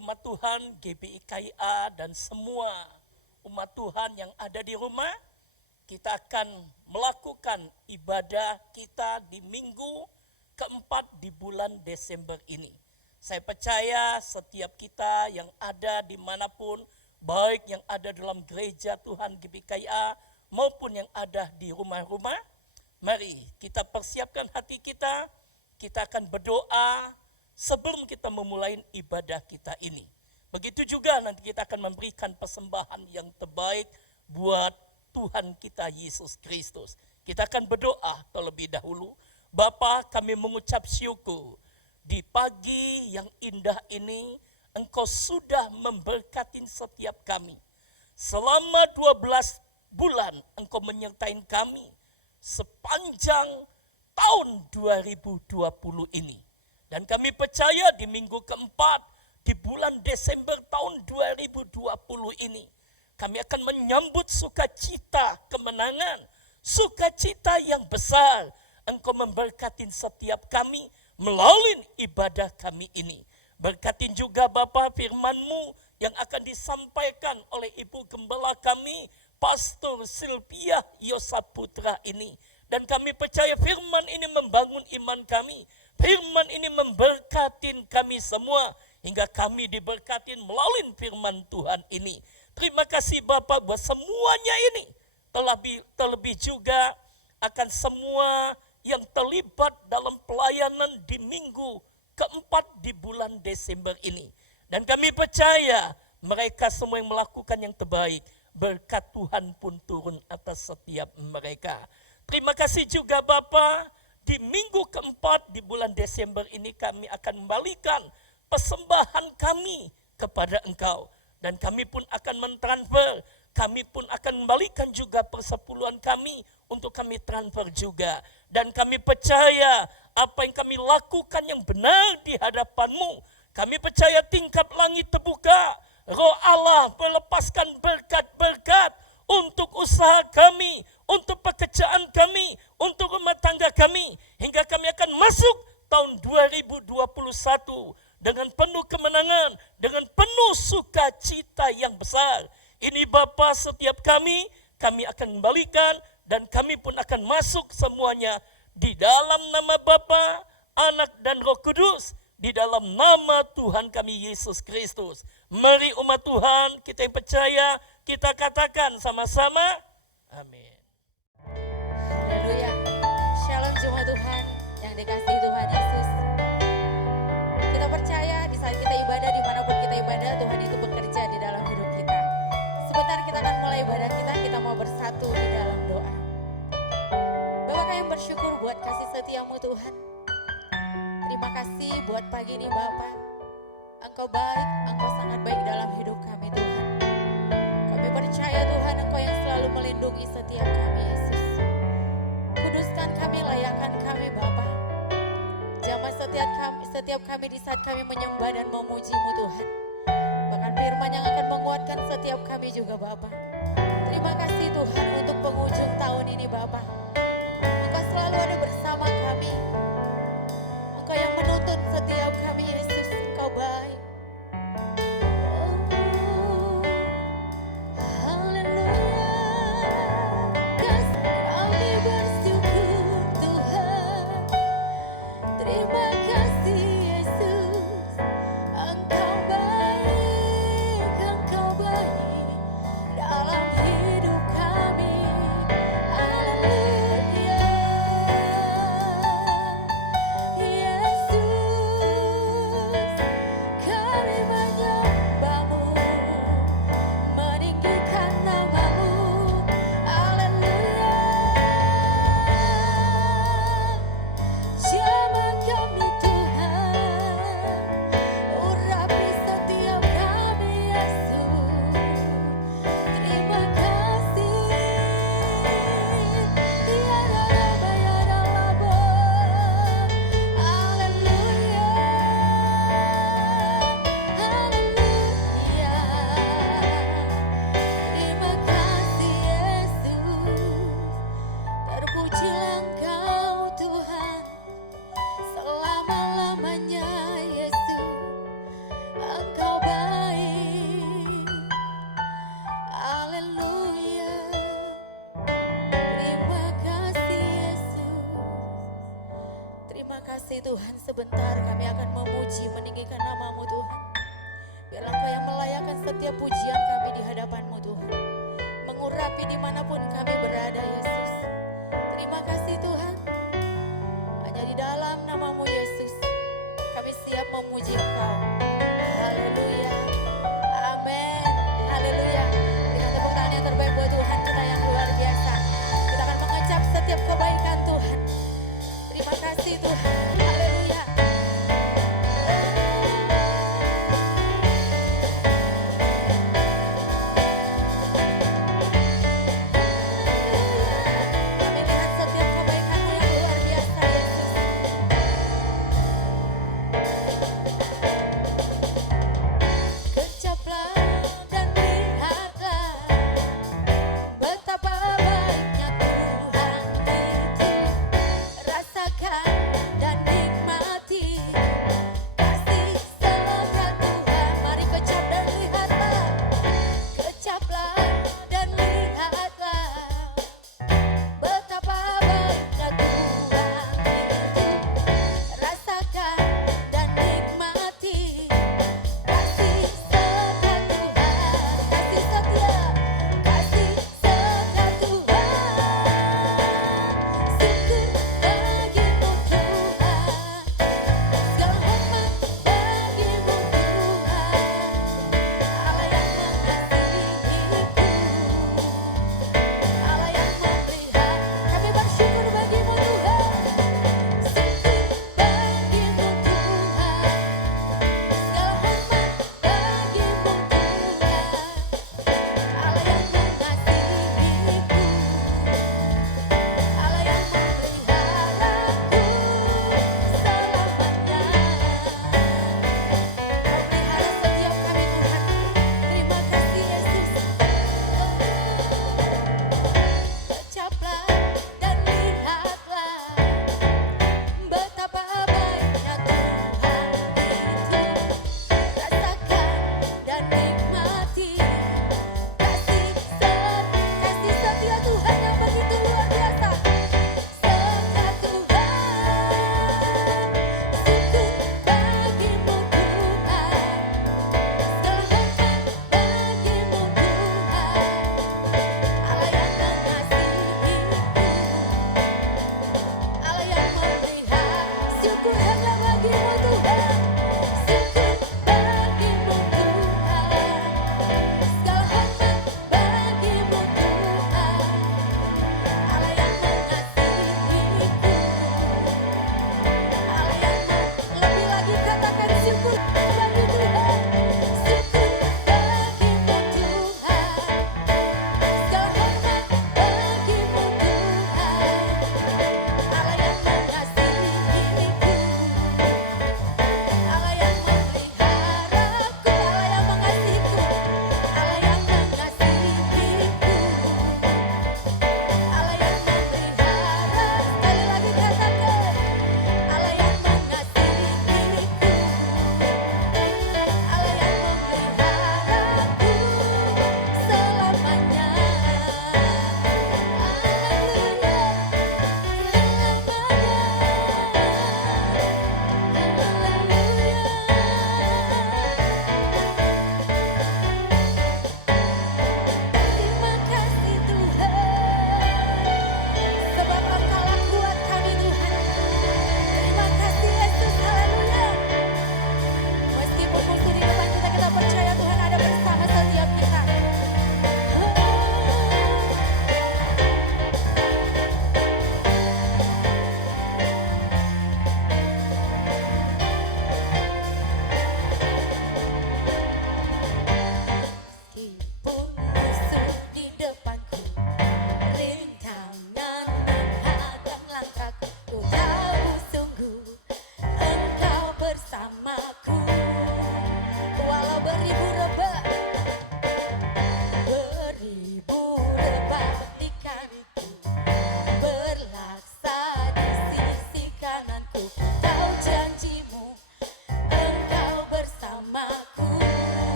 umat Tuhan GBI KIA dan semua umat Tuhan yang ada di rumah, kita akan melakukan ibadah kita di minggu keempat di bulan Desember ini. Saya percaya setiap kita yang ada dimanapun, baik yang ada dalam gereja Tuhan GBI KIA maupun yang ada di rumah-rumah, mari kita persiapkan hati kita akan berdoa sebelum kita memulai ibadah kita ini. Begitu juga nanti kita akan memberikan persembahan yang terbaik buat Tuhan kita Yesus Kristus. Kita akan berdoa terlebih dahulu. Bapa, kami mengucap syukur di pagi yang indah ini Engkau sudah memberkati setiap kami. Selama 12 bulan Engkau menyertai kami sepanjang tahun 2020 ini. Dan kami percaya di minggu keempat di bulan Desember tahun 2020 ini, kami akan menyambut sukacita kemenangan, sukacita yang besar. Engkau memberkati setiap kami melalui ibadah kami ini. Berkatin juga Bapa firman-Mu yang akan disampaikan oleh Ibu Gembala kami, Pastor Silvia Yosaputra ini. Dan kami percaya firman ini membangun iman kami. Firman ini memberkatin kami semua hingga kami diberkatin melalui firman Tuhan ini. Terima kasih Bapak buat semuanya ini. Terlebih juga akan semua yang terlibat dalam pelayanan di minggu keempat di bulan Desember ini. Dan kami percaya mereka semua yang melakukan yang terbaik, berkat Tuhan pun turun atas setiap mereka. Terima kasih juga Bapak, di minggu keempat di bulan Desember ini kami akan membalikan persembahan kami kepada Engkau. Dan kami pun akan mentransfer, kami pun akan membalikan juga persepuluhan kami untuk kami transfer juga. Dan kami percaya apa yang kami lakukan yang benar di hadapan-Mu. Kami percaya tingkap langit terbuka, Roh Allah melepaskan berkat-berkat untuk usaha kami, untuk pekerjaan kami, untuk rumah tangga kami. Hingga kami akan masuk tahun 2021 dengan penuh kemenangan, dengan penuh sukacita yang besar. Ini Bapa setiap kami akan kembalikan dan kami pun akan masuk semuanya di dalam nama Bapa, Anak dan Roh Kudus, di dalam nama Tuhan kami Yesus Kristus. Mari umat Tuhan, kita yang percaya, kita katakan sama-sama, amin. Haleluya. Shalom jemaat Tuhan yang dikasihi Tuhan Yesus. Kita percaya di saat kita ibadah, dimanapun kita ibadah, Tuhan itu bekerja di dalam hidup kita. Sebentar kita akan mulai ibadah kita mau bersatu di dalam doa. Bapak kami bersyukur buat kasih setia-Mu Tuhan. Terima kasih buat pagi ini Bapak. Engkau baik, Engkau sangat baik dalam hidup kami Tuhan. Kami percaya Tuhan Engkau yang selalu melindungi setiap kami Yesus. Kuduskan kami, layakan kami Bapa. Jamah setiap kami di saat kami menyembah dan memuji-Mu Tuhan. Bahkan firman yang akan menguatkan setiap kami juga Bapa. Terima kasih Tuhan untuk penghujung tahun ini Bapa. Engkau selalu ada bersama kami. Engkau yang menuntun setiap kami Yesus. Engkau baik. Come Tuhan, sebentar kami akan memuji, meninggikan nama-Mu Tuhan. Biarlah Engkau yang melayakkan setiap pujian kami di hadapan-Mu Tuhan. Mengurapi dimanapun kami berada Yesus. Terima kasih Tuhan. Hanya di dalam nama-Mu Yesus kami siap memuji Engkau. Haleluya. Amin. Haleluya. Berikan tepuk tangan yang terbaik buat Tuhan kita yang luar biasa. Kita akan mengecap setiap kebaikan Tuhan. Terima kasih Tuhan. Haleluya. Kami lihat setiap kebaikan-Mu yang luar biasa Yesus.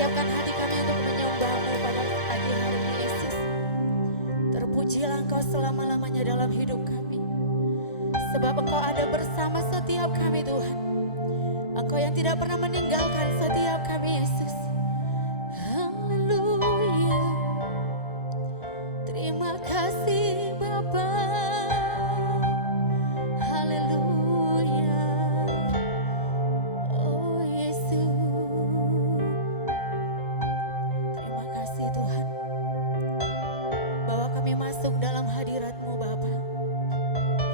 siapkan hati kami untuk menyembah-Mu pada pagi hari ini Yesus. Terpujilah Engkau selama-lamanya dalam hidup kami. Sebab Engkau ada bersama setiap kami Tuhan. Engkau yang tidak pernah meninggalkan setiap kami Yesus. Haleluya. Terima kasih Bapa. Haleluya. Oh Yesus. Terima kasih Tuhan. Bahwa kami masuk dalam hadirat-Mu Bapa.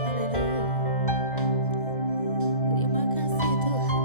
Haleluya. Terima kasih Tuhan.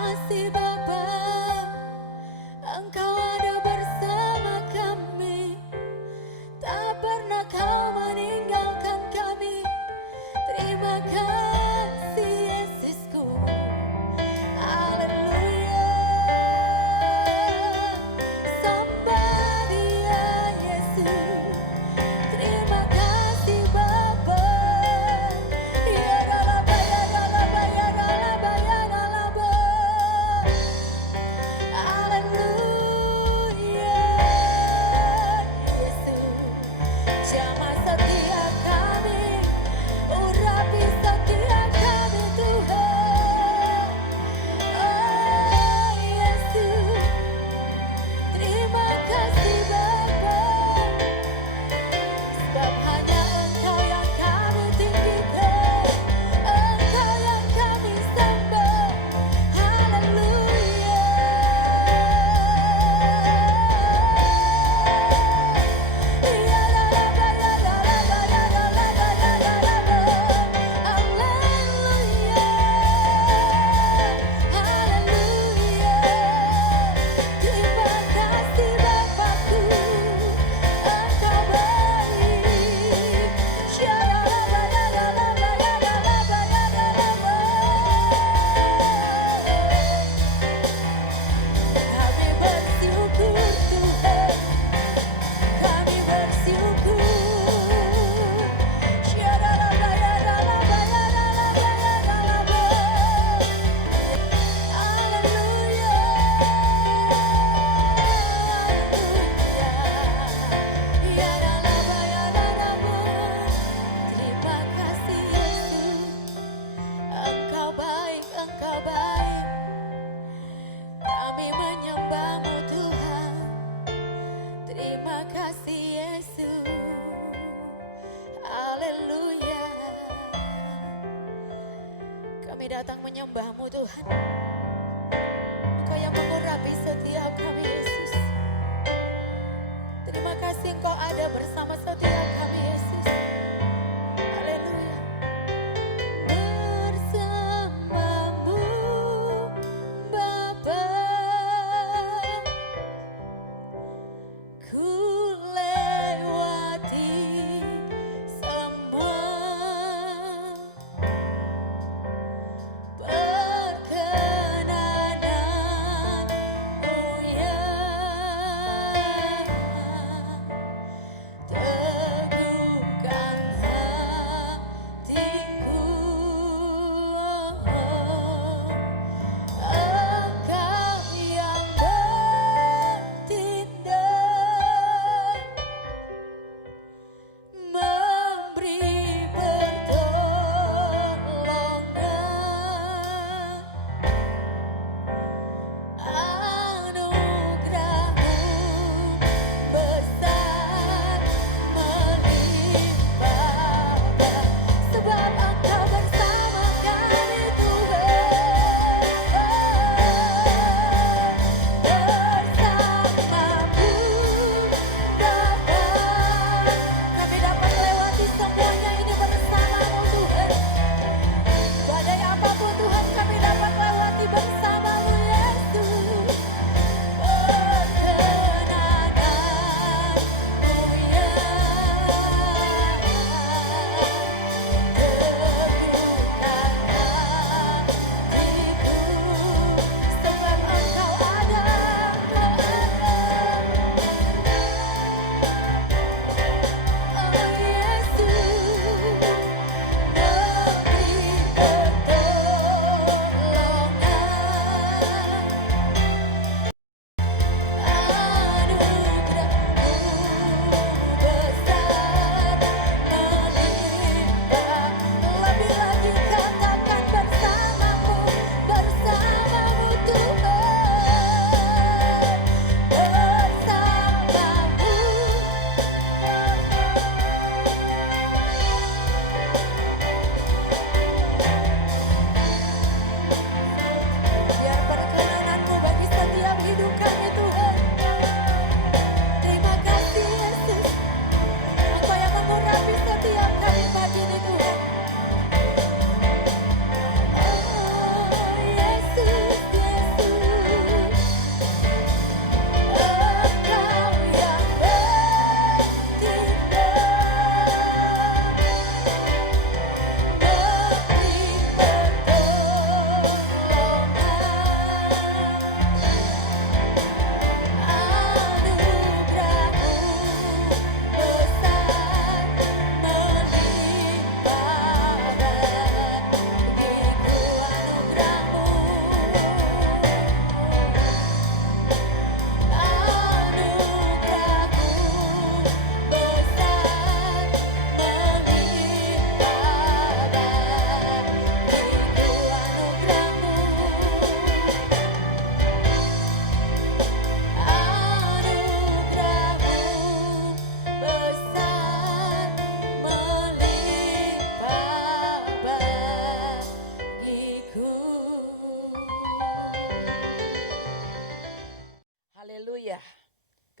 kasih Bapa, Engkau ada bersama kami. Tak pernah Kau meninggalkan kami. Terima kasih Yesusku. Haleluya. Sembah Dia Yesus. Terima kasih Bapa. Ya dalaba ya dalaba ya dalaba ya dalaba. Haleluya. Yesus, jamah setia kami, urapi setiap kami Tuhan. Oh Yesus, terima kasih Bapa. Sebab hanya Engkau yang kami tinggikan, Engkau yang kami sembah. Haleluya. Ya dalaba ya dalaba ya dalaba ya dalaba. Haleluya. Haleluya. Terima kasih Bapakku, Engkau baik. Ya dalaba ya dalaba ya dalaba ya dalaba. Kami bersyukur Tuhan, kami bersyukur. Ya dalaba ya dalaba ya dalaba ya dalaba. Haleluya. Ya dalaba ya dalaba. Terima kasih Yesus, Engkau baik, Engkau baik. Kami menyembah-Mu Tuhan. Terima kasih Yesus. Haleluya. Kami datang menyembah-Mu Tuhan. Engkau yang mengurapi setiap kami Yesus. Terima kasih Engkau ada bersama setiap kami Yesus. Haleluya. Bersama-Mu Bapa, ku lewati semua perkenanan-Mu ya.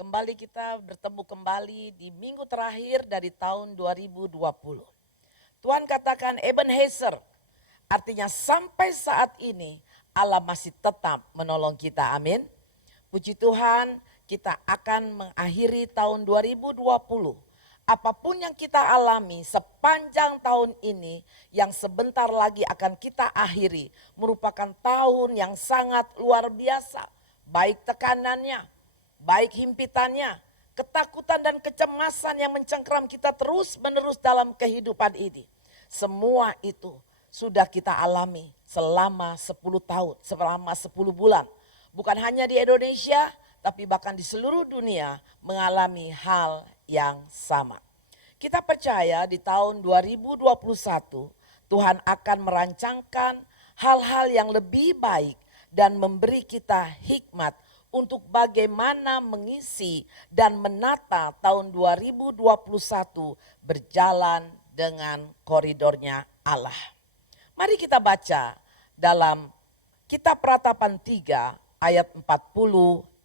Kembali kita bertemu kembali di minggu terakhir dari tahun 2020. Tuhan katakan Ebenezer, artinya sampai saat ini Allah masih tetap menolong kita, amin. Puji Tuhan, kita akan mengakhiri tahun 2020. Apapun yang kita alami sepanjang tahun ini yang sebentar lagi akan kita akhiri merupakan tahun yang sangat luar biasa. Baik tekanannya, baik himpitannya, ketakutan dan kecemasan yang mencengkeram kita terus menerus dalam kehidupan ini. Semua itu sudah kita alami selama 10 tahun, selama 10 bulan. Bukan hanya di Indonesia, tapi bahkan di seluruh dunia mengalami hal yang sama. Kita percaya di tahun 2021 Tuhan akan merancangkan hal-hal yang lebih baik dan memberi kita hikmat untuk bagaimana mengisi dan menata tahun 2021 berjalan dengan koridornya Allah. Mari kita baca dalam Kitab Ratapan 3 ayat 40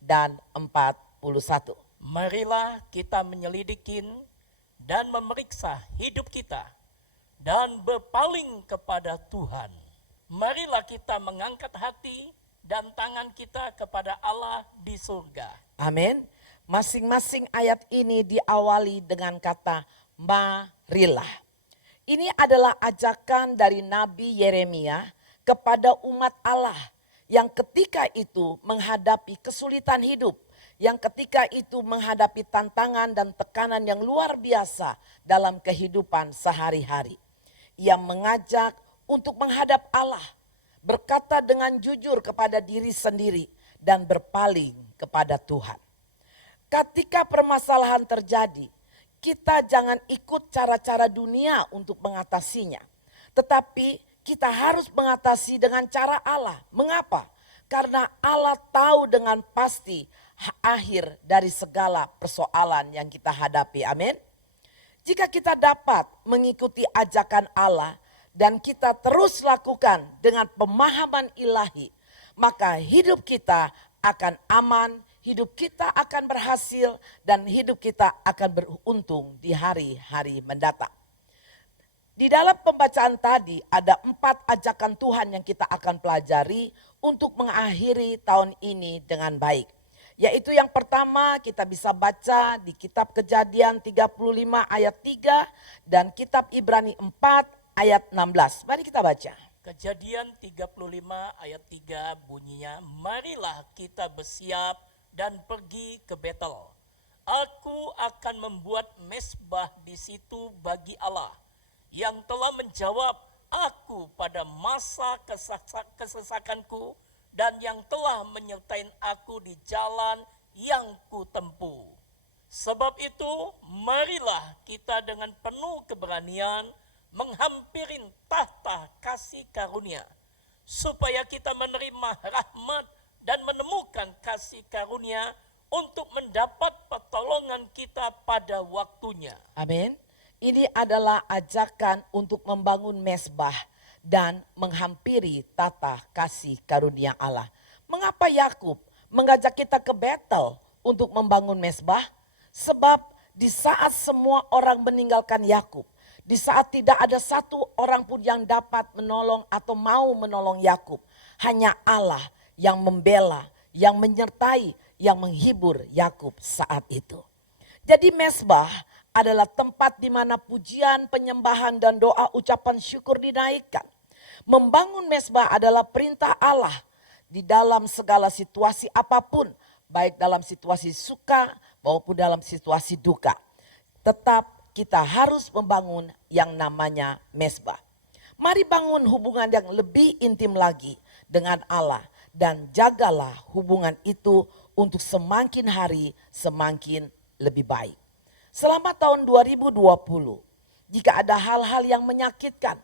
dan 41. Marilah kita menyelidikin dan memeriksa hidup kita dan berpaling kepada Tuhan. Marilah kita mengangkat hati dan tangan kita kepada Allah di surga. Amin. Masing-masing ayat ini diawali dengan kata marilah. Ini adalah ajakan dari Nabi Yeremia kepada umat Allah yang ketika itu menghadapi kesulitan hidup, yang ketika itu menghadapi tantangan dan tekanan yang luar biasa dalam kehidupan sehari-hari. Ia mengajak untuk menghadap Allah, berkata dengan jujur kepada diri sendiri dan berpaling kepada Tuhan. Ketika permasalahan terjadi, kita jangan ikut cara-cara dunia untuk mengatasinya. Tetapi kita harus mengatasi dengan cara Allah. Mengapa? Karena Allah tahu dengan pasti akhir dari segala persoalan yang kita hadapi. Amin. Jika kita dapat mengikuti ajakan Allah dan kita terus lakukan dengan pemahaman ilahi, maka hidup kita akan aman, hidup kita akan berhasil, dan hidup kita akan beruntung di hari-hari mendatang. Di dalam pembacaan tadi ada 4 ajakan Tuhan yang kita akan pelajari untuk mengakhiri tahun ini dengan baik. Yaitu yang pertama kita bisa baca di kitab Kejadian 35 ayat 3 dan kitab Ibrani 4 ayat 16. Mari kita baca. Kejadian 35 ayat 3 bunyinya, marilah kita bersiap dan pergi ke Betel. Aku akan membuat mezbah di situ bagi Allah yang telah menjawab aku pada masa kesesakanku dan yang telah menyertai aku di jalan yang kutempuh. Sebab itu marilah kita dengan penuh keberanian menghampirin tahta kasih karunia, supaya kita menerima rahmat dan menemukan kasih karunia untuk mendapat pertolongan kita pada waktunya. Amin. Ini adalah ajakan untuk membangun mezbah dan menghampiri tata kasih karunia Allah. Mengapa Yakub mengajak kita ke Betel untuk membangun mezbah? Sebab di saat semua orang meninggalkan Yakub, di saat tidak ada satu orang pun yang dapat menolong atau mau menolong Yakub, hanya Allah yang membela, yang menyertai, yang menghibur Yakub saat itu. Jadi mezbah adalah tempat di mana pujian, penyembahan dan doa ucapan syukur dinaikkan. Membangun mezbah adalah perintah Allah di dalam segala situasi apapun, baik dalam situasi suka maupun dalam situasi duka. Tetap kita harus membangun yang namanya mezbah. Mari bangun hubungan yang lebih intim lagi dengan Allah. Dan jagalah hubungan itu untuk semakin hari semakin lebih baik. Selama tahun 2020, jika ada hal-hal yang menyakitkan,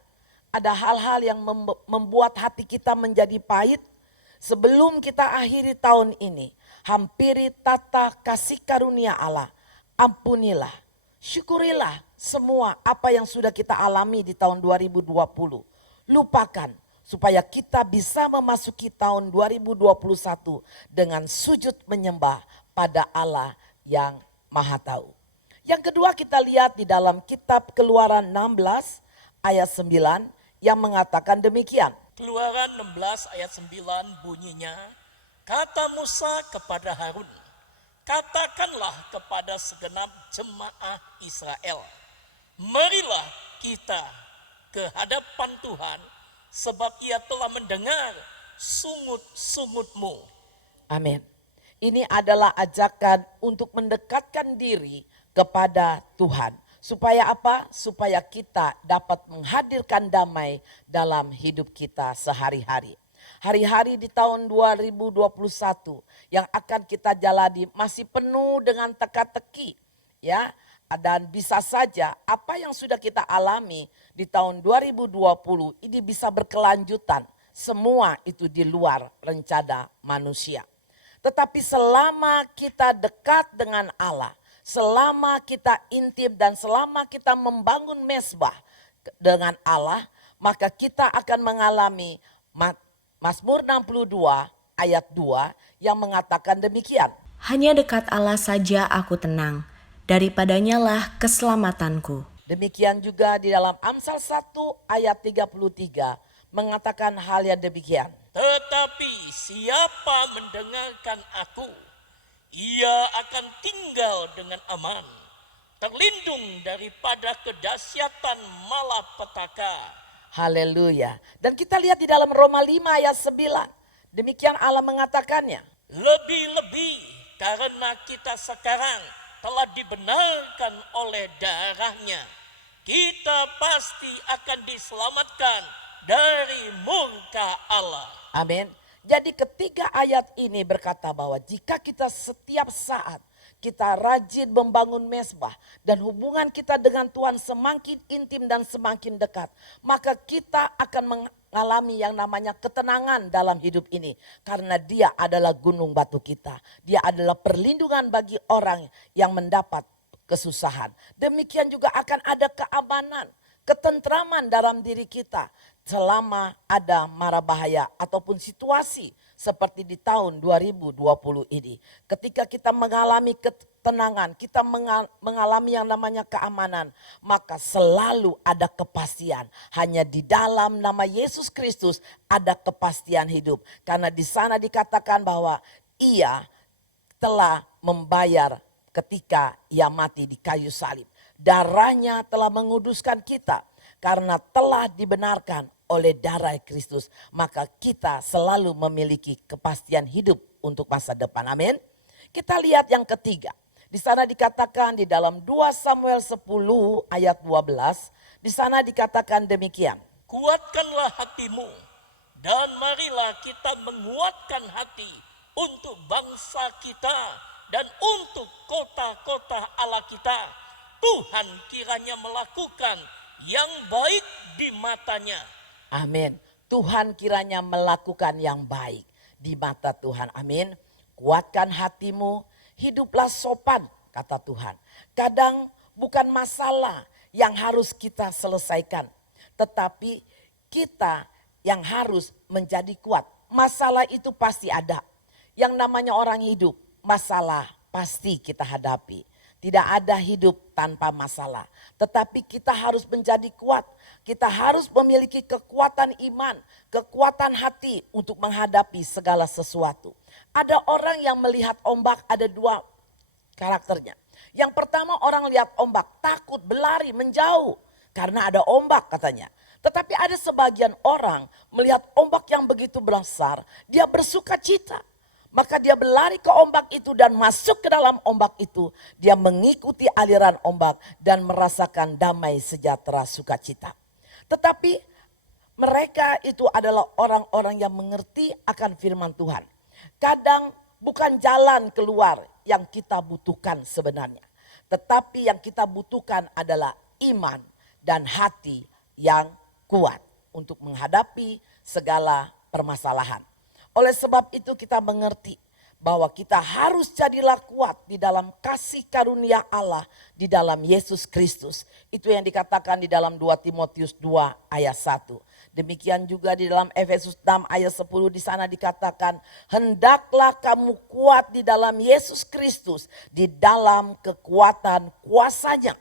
ada hal-hal yang membuat hati kita menjadi pahit, sebelum kita akhiri tahun ini, hampiri tata kasih karunia Allah, ampunilah, syukurilah semua apa yang sudah kita alami di tahun 2020. Lupakan. Supaya kita bisa memasuki tahun 2021 dengan sujud menyembah pada Allah yang Maha Tahu. Yang kedua kita lihat di dalam kitab Keluaran 16 ayat 9 yang mengatakan demikian. Keluaran 16 ayat 9 bunyinya, kata Musa kepada Harun, katakanlah kepada segenap jemaah Israel, marilah kita ke hadapan Tuhan, sebab ia telah mendengar sungut-sungutmu. Amin. Ini adalah ajakan untuk mendekatkan diri kepada Tuhan. Supaya apa? Supaya kita dapat menghadirkan damai dalam hidup kita sehari-hari. Hari-hari di tahun 2021 yang akan kita jalani masih penuh dengan teka-teki, ya. Dan bisa saja apa yang sudah kita alami di tahun 2020 ini bisa berkelanjutan. Semua itu di luar rencana manusia. Tetapi selama kita dekat dengan Allah, selama kita intim dan selama kita membangun mesbah dengan Allah, maka kita akan mengalami Mazmur 62 ayat 2 yang mengatakan demikian. Hanya dekat Allah saja aku tenang, daripadanya lah keselamatanku. Demikian juga di dalam Amsal 1 ayat 33 mengatakan hal yang demikian. Tetapi siapa mendengarkan aku, ia akan tinggal dengan aman, terlindung daripada kedahsyatan malapetaka. Haleluya. Dan kita lihat di dalam Roma 5 ayat 9. Demikian Allah mengatakannya. Lebih-lebih karena kita sekarang telah dibenarkan oleh darahnya, kita pasti akan diselamatkan dari murka Allah. Amin. Jadi ketiga ayat ini berkata bahwa jika kita setiap saat kita rajin membangun mesbah dan hubungan kita dengan Tuhan semakin intim dan semakin dekat, maka kita akan mengalami yang namanya ketenangan dalam hidup ini. Karena dia adalah gunung batu kita. Dia adalah perlindungan bagi orang yang mendapat kesusahan. Demikian juga akan ada keamanan, ketentraman dalam diri kita selama ada mara bahaya ataupun situasi seperti di tahun 2020 ini. Ketika kita mengalami ketenangan, kita mengalami yang namanya keamanan, maka selalu ada kepastian. Hanya di dalam nama Yesus Kristus ada kepastian hidup. Karena di sana dikatakan bahwa ia telah membayar ketika ia mati di kayu salib. Darahnya telah menguduskan kita. Karena telah dibenarkan oleh darah Kristus, maka kita selalu memiliki kepastian hidup untuk masa depan. Amin. Kita lihat yang ketiga. Di sana dikatakan di dalam 2 Samuel 10 ayat 12, di sana dikatakan demikian. Kuatkanlah hatimu dan marilah kita menguatkan hati untuk bangsa kita dan untuk kota-kota Allah kita. Tuhan kiranya melakukan yang baik di matanya. Amin. Tuhan kiranya melakukan yang baik di mata Tuhan. Amin. Kuatkan hatimu, hiduplah sopan, kata Tuhan. Kadang bukan masalah yang harus kita selesaikan, tetapi kita yang harus menjadi kuat. Masalah itu pasti ada. Yang namanya orang hidup, masalah pasti kita hadapi. Tidak ada hidup tanpa masalah. Tetapi kita harus menjadi kuat. Kita harus memiliki kekuatan iman, kekuatan hati untuk menghadapi segala sesuatu. Ada orang yang melihat ombak, ada dua karakternya. Yang pertama orang lihat ombak, takut, berlari, menjauh. Karena ada ombak katanya. Tetapi ada sebagian orang melihat ombak yang begitu besar, dia bersuka cita. Maka dia berlari ke ombak itu dan masuk ke dalam ombak itu. Dia mengikuti aliran ombak dan merasakan damai, sejahtera, sukacita. Tetapi mereka itu adalah orang-orang yang mengerti akan firman Tuhan. Kadang bukan jalan keluar yang kita butuhkan sebenarnya. Tetapi yang kita butuhkan adalah iman dan hati yang kuat untuk menghadapi segala permasalahan. Oleh sebab itu kita mengerti bahwa kita harus jadilah kuat di dalam kasih karunia Allah di dalam Yesus Kristus. Itu yang dikatakan di dalam 2 Timotius 2 ayat 1. Demikian juga di dalam Efesus 6 ayat 10 di sana dikatakan, hendaklah kamu kuat di dalam Yesus Kristus, di dalam kekuatan kuasanya.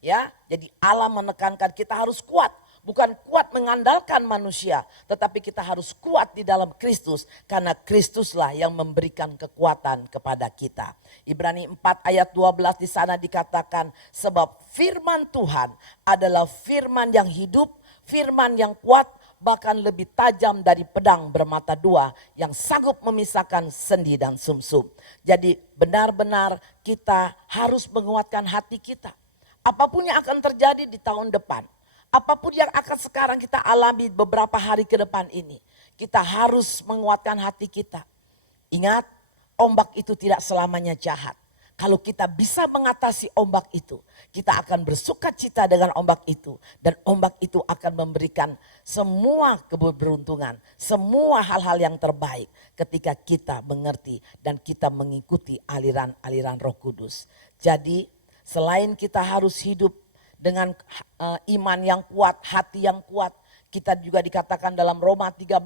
Ya, jadi Allah menekankan kita harus kuat, bukan kuat mengandalkan manusia, tetapi kita harus kuat di dalam Kristus karena Kristuslah yang memberikan kekuatan kepada kita. Ibrani 4 ayat 12 di sana dikatakan, sebab firman Tuhan adalah firman yang hidup, firman yang kuat, bahkan lebih tajam dari pedang bermata dua yang sanggup memisahkan sendi dan sumsum. Jadi benar-benar kita harus menguatkan hati kita. Apapun yang akan terjadi di tahun depan, apapun yang akan sekarang kita alami beberapa hari ke depan ini, kita harus menguatkan hati kita. Ingat, ombak itu tidak selamanya jahat. Kalau kita bisa mengatasi ombak itu, kita akan bersukacita dengan ombak itu. Dan ombak itu akan memberikan semua keberuntungan, semua hal-hal yang terbaik ketika kita mengerti dan kita mengikuti aliran-aliran Roh Kudus. Jadi selain kita harus hidup dengan iman yang kuat, hati yang kuat, kita juga dikatakan dalam Roma 13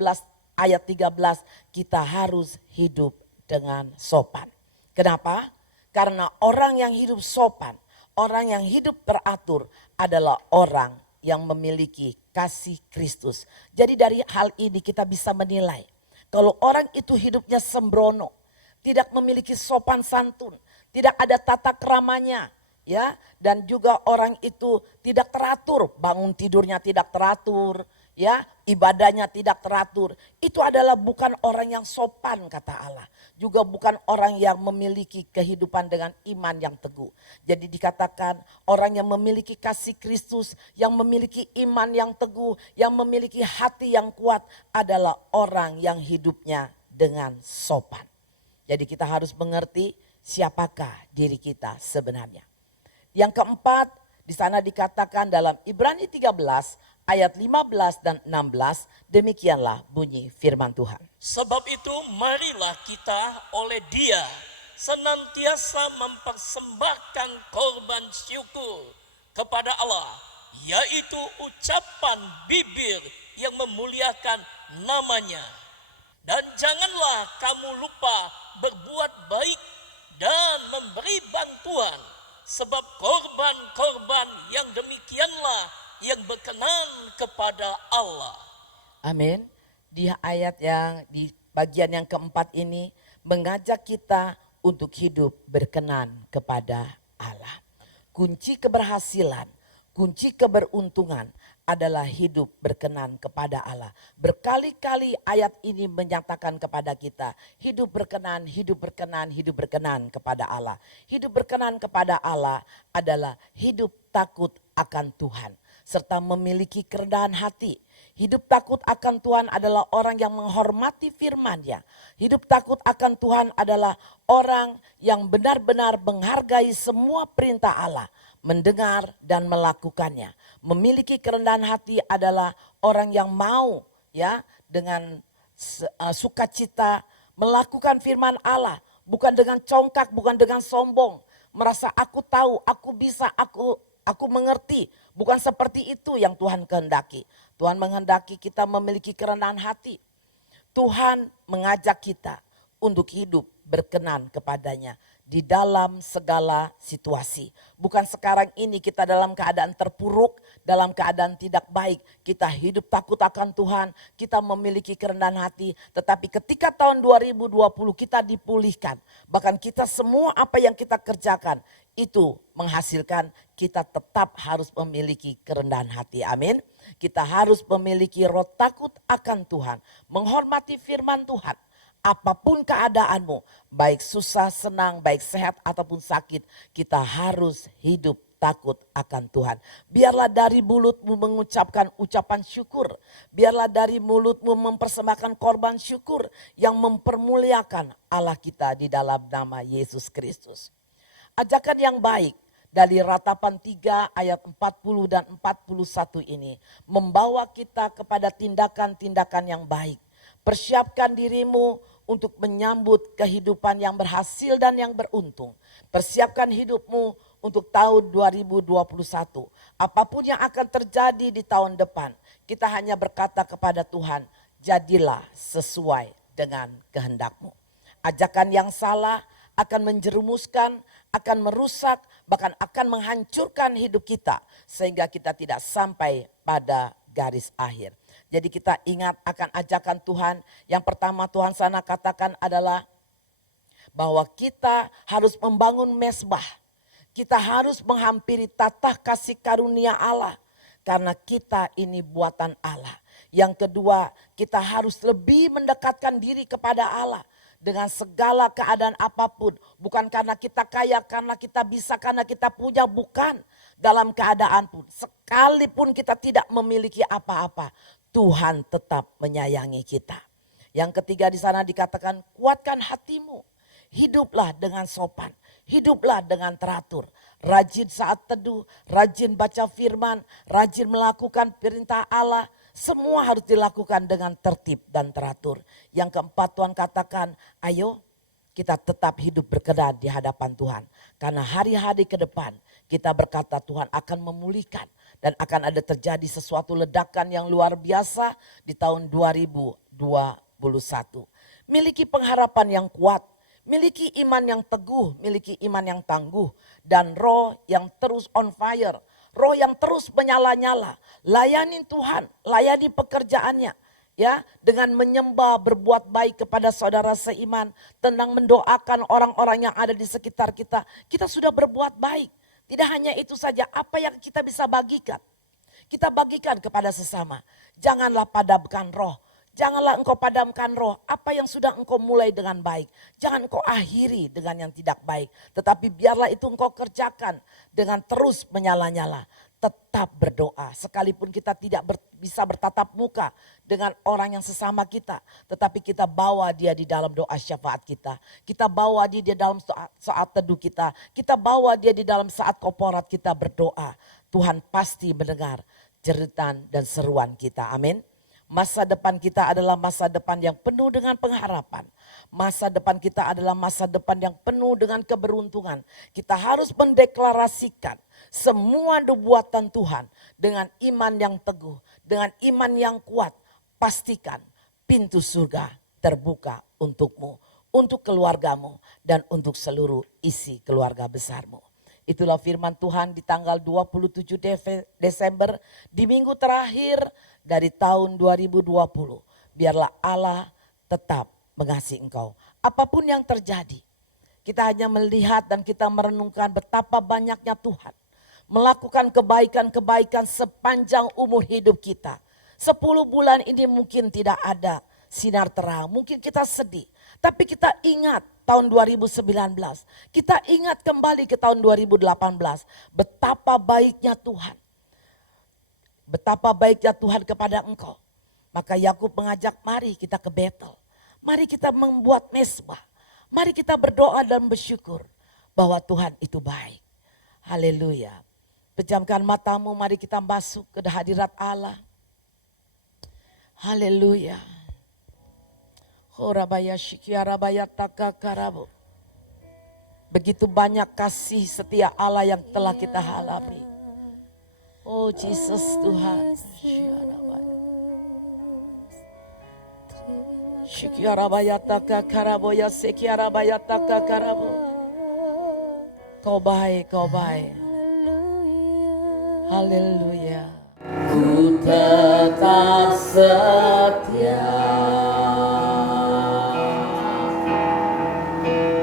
ayat 13, kita harus hidup dengan sopan. Kenapa? Karena orang yang hidup sopan, orang yang hidup teratur adalah orang yang memiliki kasih Kristus. Jadi dari hal ini kita bisa menilai, kalau orang itu hidupnya sembrono, tidak memiliki sopan santun, tidak ada tata keramanya, ya, dan juga orang itu tidak teratur, bangun tidurnya tidak teratur, ya, ibadahnya tidak teratur. Itu adalah bukan orang yang sopan kata Allah. Juga bukan orang yang memiliki kehidupan dengan iman yang teguh. Jadi dikatakan orang yang memiliki kasih Kristus, yang memiliki iman yang teguh, yang memiliki hati yang kuat adalah orang yang hidupnya dengan sopan. Jadi kita harus mengerti siapakah diri kita sebenarnya. Yang keempat, di sana dikatakan dalam Ibrani 13 ayat 15 dan 16, demikianlah bunyi firman Tuhan. Sebab itu marilah kita oleh Dia senantiasa mempersembahkan korban syukur kepada Allah, yaitu ucapan bibir yang memuliakan namanya. Dan janganlah kamu lupa berbuat baik dan memberi bantuan, sebab korban-korban yang demikianlah yang berkenan kepada Allah. Amin. Di ayat yang di bagian yang keempat ini mengajak kita untuk hidup berkenan kepada Allah. Kunci keberhasilan, kunci keberuntungan adalah hidup berkenan kepada Allah. Berkali-kali ayat ini menyatakan kepada kita, hidup berkenan, hidup berkenan, hidup berkenan kepada Allah. Hidup berkenan kepada Allah adalah hidup takut akan Tuhan, serta memiliki kerendahan hati. Hidup takut akan Tuhan adalah orang yang menghormati firman-Nya. Hidup takut akan Tuhan adalah orang yang benar-benar menghargai semua perintah Allah, mendengar dan melakukannya. Memiliki kerendahan hati adalah orang yang mau, ya, dengan sukacita melakukan firman Allah, bukan dengan congkak, bukan dengan sombong, merasa aku tahu, aku bisa, aku mengerti. Bukan seperti itu yang Tuhan kehendaki. Tuhan menghendaki kita memiliki kerendahan hati. Tuhan mengajak kita untuk hidup berkenan kepadanya di dalam segala situasi. Bukan sekarang ini kita dalam keadaan terpuruk, dalam keadaan tidak baik. Kita hidup takut akan Tuhan, kita memiliki kerendahan hati. Tetapi ketika tahun 2020 kita dipulihkan, bahkan kita semua apa yang kita kerjakan itu menghasilkan kita tetap harus memiliki kerendahan hati. Amin. Kita harus memiliki roh takut akan Tuhan, menghormati firman Tuhan. Apapun keadaanmu, baik susah, senang, baik sehat ataupun sakit, kita harus hidup takut akan Tuhan. Biarlah dari mulutmu mengucapkan ucapan syukur. Biarlah dari mulutmu mempersembahkan korban syukur yang mempermuliakan Allah kita di dalam nama Yesus Kristus. Ajakan yang baik dari Ratapan 3 ayat 40 dan 41 ini membawa kita kepada tindakan-tindakan yang baik. Persiapkan dirimu untuk menyambut kehidupan yang berhasil dan yang beruntung. Persiapkan hidupmu untuk tahun 2021. Apapun yang akan terjadi di tahun depan, kita hanya berkata kepada Tuhan, jadilah sesuai dengan kehendak-Mu. Ajakan yang salah akan menjerumuskan, akan merusak, bahkan akan menghancurkan hidup kita. Sehingga kita tidak sampai pada garis akhir. Jadi kita ingat akan ajakan Tuhan. Yang pertama Tuhan sana katakan adalah bahwa kita harus membangun mezbah. Kita harus menghampiri tatah kasih karunia Allah. Karena kita ini buatan Allah. Yang kedua, kita harus lebih mendekatkan diri kepada Allah. Dengan segala keadaan apapun. Bukan karena kita kaya, karena kita bisa, karena kita punya. Bukan dalam keadaan pun. Sekalipun kita tidak memiliki apa-apa. Tuhan tetap menyayangi kita. Yang ketiga di sana dikatakan, kuatkan hatimu. Hiduplah dengan sopan. Hiduplah dengan teratur. Rajin saat teduh, rajin baca firman, rajin melakukan perintah Allah. Semua harus dilakukan dengan tertib dan teratur. Yang keempat Tuhan katakan, ayo kita tetap hidup berkenan di hadapan Tuhan. Karena hari-hari ke depan kita berkata Tuhan akan memulihkan. Dan akan ada terjadi sesuatu ledakan yang luar biasa di tahun 2021. Miliki pengharapan yang kuat. Miliki iman yang teguh, miliki iman yang tangguh, dan roh yang terus on fire, roh yang terus menyala-nyala. Layani Tuhan, layani pekerjaannya, ya, dengan menyembah, berbuat baik kepada saudara seiman, tenang mendoakan orang-orang yang ada di sekitar kita. Kita sudah berbuat baik. Tidak hanya itu saja, apa yang kita bisa bagikan, kita bagikan kepada sesama. Janganlah padamkan roh. Janganlah engkau padamkan roh, apa yang sudah engkau mulai dengan baik. Jangan engkau akhiri dengan yang tidak baik. Tetapi biarlah itu engkau kerjakan dengan terus menyala-nyala. Tetap berdoa, sekalipun kita tidak bisa bertatap muka dengan orang yang sesama kita. Tetapi kita bawa dia di dalam doa syafaat kita. Kita bawa dia di dalam saat teduh kita. Kita bawa dia di dalam saat korporat kita berdoa. Tuhan pasti mendengar jeritan dan seruan kita, amin. Masa depan kita adalah masa depan yang penuh dengan pengharapan. Masa depan kita adalah masa depan yang penuh dengan keberuntungan. Kita harus mendeklarasikan semua nubuatan Tuhan dengan iman yang teguh, dengan iman yang kuat. Pastikan pintu surga terbuka untukmu, untuk keluargamu, dan untuk seluruh isi keluarga besarmu. Itulah firman Tuhan di tanggal 27 Desember di minggu terakhir dari tahun 2020. Biarlah Allah tetap mengasihi engkau. Apapun yang terjadi, kita hanya melihat dan kita merenungkan betapa banyaknya Tuhan melakukan kebaikan-kebaikan sepanjang umur hidup kita. 10 bulan ini mungkin tidak ada sinar terang, mungkin kita sedih. Tapi kita ingat tahun 2019, kita ingat kembali ke tahun 2018, betapa baiknya Tuhan. Betapa baiknya Tuhan kepada engkau. Maka Yakub mengajak, mari kita ke Betel. Mari kita membuat mezbah. Mari kita berdoa dan bersyukur bahwa Tuhan itu baik. Haleluya. Pejamkan matamu, mari kita masuk ke hadirat Allah. Haleluya. Horabaya syikiarabaya takakarabo. Begitu banyak kasih setia Allah yang telah kita alami. Oh Jesus Tuhan. Syikiarabaya takakarabo ya sekiarabaya takakarabo. Kau baik, kau baik. Haleluya. Ku tetap setia.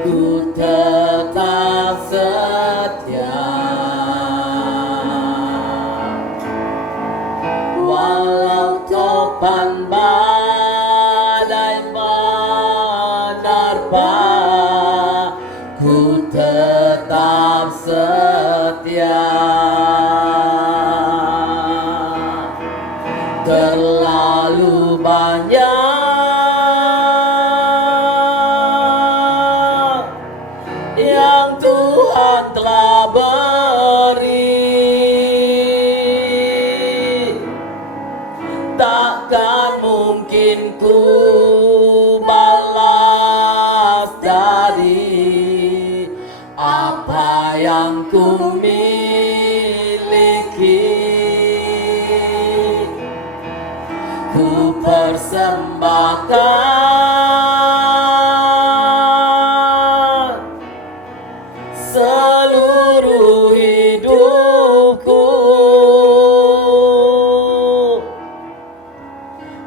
Ku tetap setia. Walau topan badai menerpa, ku tetap setia. Terlalu banyak yang Tuhan telah beri, takkan mungkin ku balas dari apa yang ku miliki. persembahkan seluruh hidupku,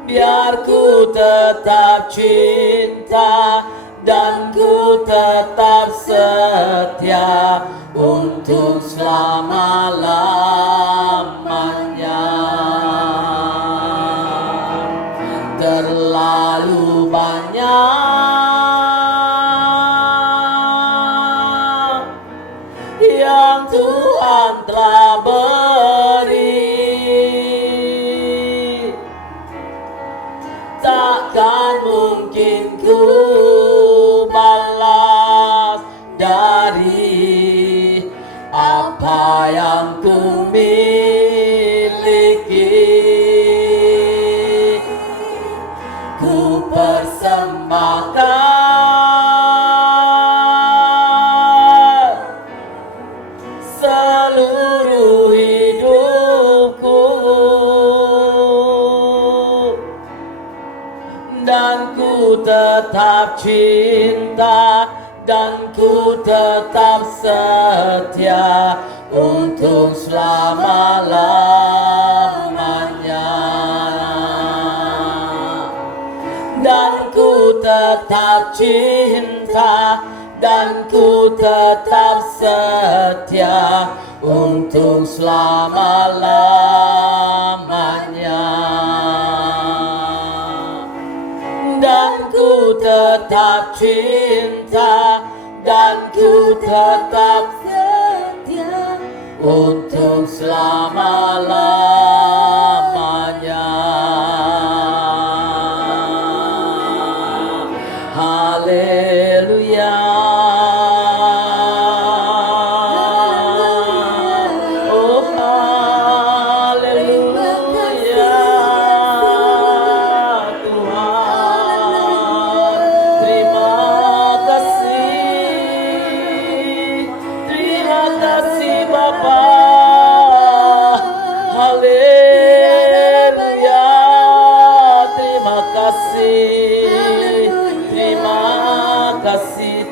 biar ku tetap cinta dan ku tetap setia untuk selama-lamanya. Terlalu banyak yang Tuhan telah beri, takkan mungkin ku balas dari apa yang ku miliki. Ku persembahkan seluruh hidupku, dan ku tetap cinta dan ku tetap setia untuk selama-lamanya. Dan ku tetap cinta dan ku tetap setia untuk selama-lamanya. Dan ku tetap cinta dan ku tetap setia untuk selama-lamanya. Haleluya. Oh haleluya Tuhan. Terima kasih Bapa. Haleluya. Terima kasih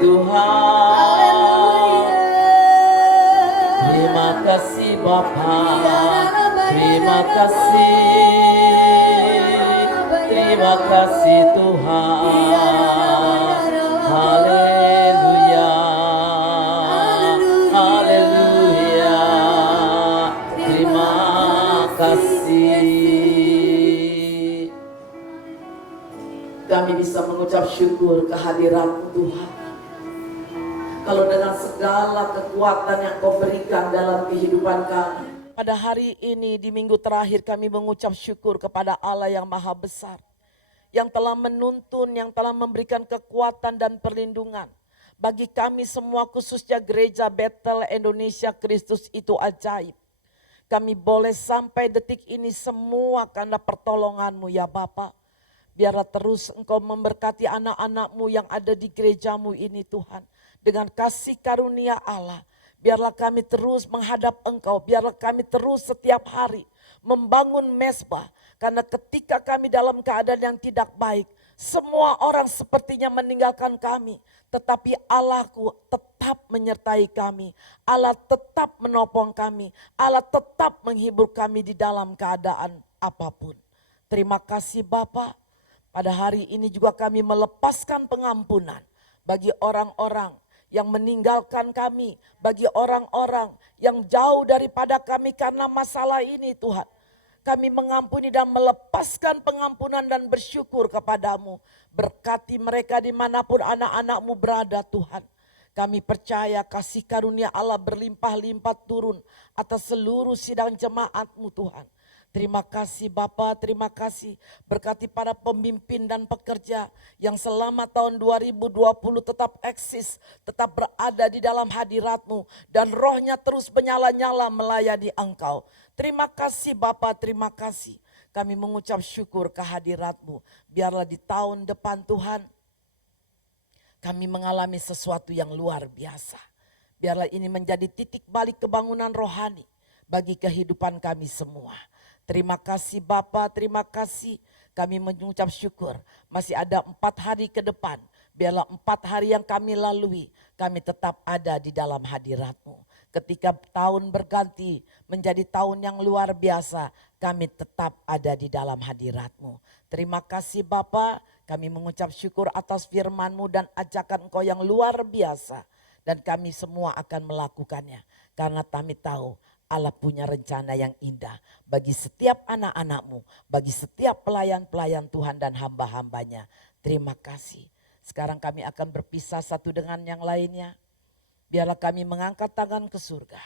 Tuhan. Terima kasih Bapa. Terima kasih Tuhan. Haleluya. Haleluya. Terima kasih. Kami bisa mengucap syukur kehadiran-Mu Tuhan. Kalau dengan segala kekuatan yang Kau berikan dalam kehidupan kami. Pada hari ini di minggu terakhir kami mengucap syukur kepada Allah yang Maha Besar. Yang telah menuntun, yang telah memberikan kekuatan dan perlindungan. Bagi kami semua khususnya Gereja Bethel Indonesia Kristus itu ajaib. Kami boleh sampai detik ini semua karena pertolongan-Mu ya Bapa. Biarlah terus Engkau memberkati anak-anak-Mu yang ada di gereja-Mu ini Tuhan. Dengan kasih karunia Allah, biarlah kami terus menghadap Engkau, biarlah kami terus setiap hari membangun mezbah. Karena ketika kami dalam keadaan yang tidak baik, semua orang sepertinya meninggalkan kami. Tetapi Allahku tetap menyertai kami, Allah tetap menopang kami, Allah tetap menghibur kami di dalam keadaan apapun. Terima kasih Bapa. Pada hari ini juga kami melepaskan pengampunan bagi orang-orang yang meninggalkan kami, bagi orang-orang yang jauh daripada kami karena masalah ini Tuhan. Kami mengampuni dan melepaskan pengampunan dan bersyukur kepadamu. Berkati mereka dimanapun anak-anak-Mu berada Tuhan. Kami percaya kasih karunia Allah berlimpah-limpah turun atas seluruh sidang jemaat-Mu Tuhan. Terima kasih Bapa, terima kasih. Berkati para pemimpin dan pekerja yang selama tahun 2020 tetap eksis, tetap berada di dalam hadirat-Mu. Dan rohnya terus menyala-nyala melayani Engkau. Terima kasih Bapa, terima kasih. Kami mengucap syukur kehadirat-Mu. Biarlah di tahun depan Tuhan, kami mengalami sesuatu yang luar biasa. Biarlah ini menjadi titik balik kebangunan rohani bagi kehidupan kami semua. Terima kasih Bapa, terima kasih Kami mengucap syukur masih ada 4 hari ke depan. Biarlah 4 hari yang kami lalui, kami tetap ada di dalam hadirat-Mu. Ketika tahun berganti menjadi tahun yang luar biasa, kami tetap ada di dalam hadirat-Mu. Terima kasih Bapa, kami mengucap syukur atas firman-Mu dan ajakan Engkau yang luar biasa. Dan kami semua akan melakukannya. Karena kami tahu Allah punya rencana yang indah bagi setiap anak-anak-Mu, bagi setiap pelayan-pelayan Tuhan dan hamba-hambanya. Terima kasih. Sekarang kami akan berpisah satu dengan yang lainnya. Biarlah kami mengangkat tangan ke surga.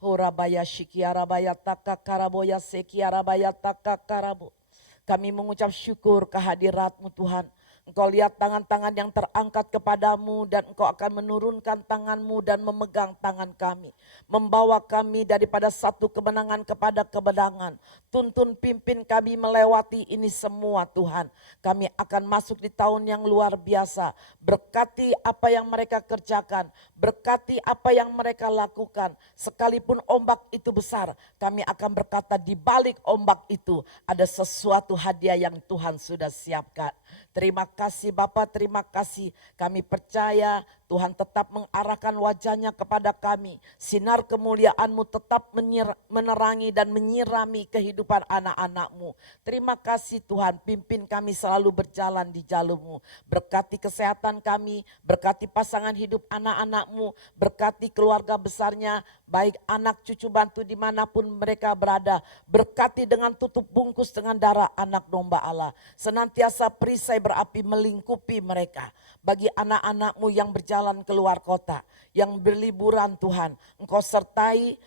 Horabaya shikiarabaya taka karaboya sekiarabaya taka karabo. Kami mengucap syukur kehadirat-Mu Tuhan. Engkau lihat tangan-tangan yang terangkat kepadamu dan Engkau akan menurunkan tangan-Mu dan memegang tangan kami. Membawa kami daripada satu kemenangan kepada kemenangan. Tuntun pimpin kami melewati ini semua Tuhan. Kami akan masuk di tahun yang luar biasa. Berkati apa yang mereka kerjakan. Berkati apa yang mereka lakukan. Sekalipun ombak itu besar, kami akan berkata di balik ombak itu ada sesuatu hadiah yang Tuhan sudah siapkan. Terima kasih Bapak, terima kasih. Kami percaya Tuhan tetap mengarahkan wajahnya kepada kami. Sinar kemuliaan-Mu tetap menerangi dan menyirami kehidupan anak-anak-Mu. Terima kasih Tuhan, pimpin kami selalu berjalan di jalur-Mu. Berkati kesehatan kami, berkati pasangan hidup anak-anak-Mu, berkati keluarga besarnya, baik anak cucu bantu dimanapun mereka berada. Berkati dengan tutup bungkus dengan darah anak domba Allah. Senantiasa perisai berapi melingkupi mereka. Bagi anak-anak-Mu yang berjalan keluar kota, yang berliburan Tuhan, Engkau sertai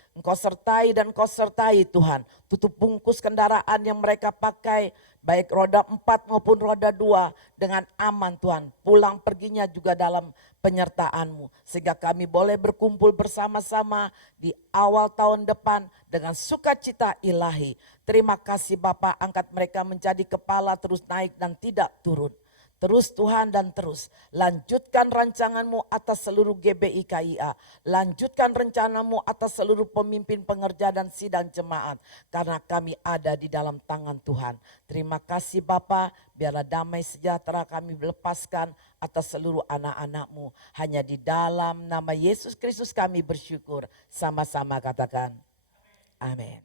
dan Engkau sertai Tuhan. Tutup bungkus kendaraan yang mereka pakai, baik roda 4 maupun roda 2 dengan aman Tuhan. Pulang perginya juga dalam penyertaan-Mu. Sehingga kami boleh berkumpul bersama-sama di awal tahun depan dengan sukacita ilahi. Terima kasih Bapa, angkat mereka menjadi kepala terus naik dan tidak turun. Terus Tuhan dan terus lanjutkan rancangan-Mu atas seluruh GBI KIA. Lanjutkan rencana-Mu atas seluruh pemimpin pengerja dan sidang jemaat. Karena kami ada di dalam tangan Tuhan. Terima kasih Bapa, biarlah damai sejahtera kami lepaskan atas seluruh anak-anak-Mu. Hanya di dalam nama Yesus Kristus kami bersyukur. Sama-sama katakan amin.